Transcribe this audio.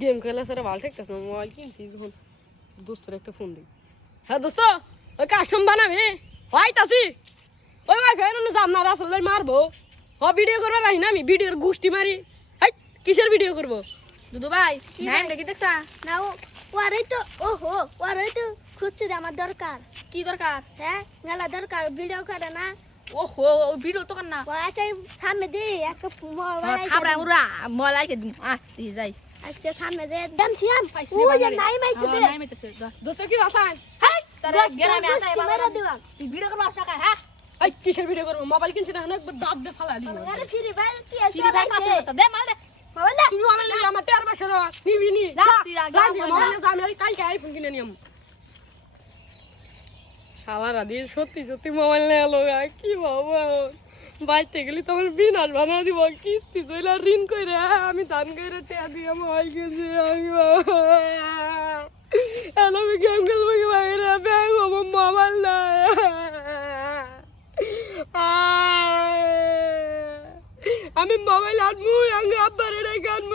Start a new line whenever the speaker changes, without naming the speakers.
Game খেলা সারা ভালো ঠেকতেছে না মোবাইল কিনছি যখন দোস্তর একটা ফোন দিই। হ্যাঁ দোস্ত ওই কাস্টম বানাবি হয়তাছি। ওই ভাই ফের যাম না ভাই মারবো। হ ভিডিও করব না আমি? ভিডিওর গোষ্ঠী মারি। হাই কিসের ভিডিও করব?
দুদু ভাই হ্যাঁ? দেখি দেখছা
না ও ওয়ারই তো ওহো ওয়ারই তো খুঁজছে আমার দরকার।
কি দরকার?
হ্যাঁ মেলা দরকার ভিডিও করে না।
ওহো ও ভিডিও তো কর না।
আছে সামনে দে এক মোবাইল
খাবরা উরা মোবাইল আইকে দিম আহ দি যাই।
আসছে সামনে দে দাম
পাইছি
ও যে। নাই মাইছে দে।
হ্যাঁ, নাই মাইতেছে, যা।
দোস্ত কি বাসায়
হাই
তারে
দশ
আসায়
ক্যামেরা
বাজারে।
দিবা?
তুই ভিডিও করবার টাকা হ্যাঁ?
হাই কিসের ভিডিও করব? মোবাইল কিনছি না এখন একবার দাঁত দিয়ে ফালা দিব।
আরে ফ্রি ভাই কি আছে
পাঁচশো টাকা। দে মাল দে।
মোবাইল দে।
তুমি নিবি আমার টের মাসের নিবি নি।
যা, তুই
দাম আমি কালকে আইফোন কিনে নিয়ম শালা রাধি সত্যি সত্যি মোবাইল নিয়ে এলো কি বাবা বাইতে গেলি তোমার বিনাশ বানা দিব, কিস্তি তুইলা ঋণ কইরে আমি ধান কইরে টেয়া দিয়ে মোবাইল কিনছি আমি এলো আমি গেম খেলব কি বাইরে? ব্যাগ আমার মোবাইল নাই। আমি মোবাইল আনব আমি আব্বার আনব। আমি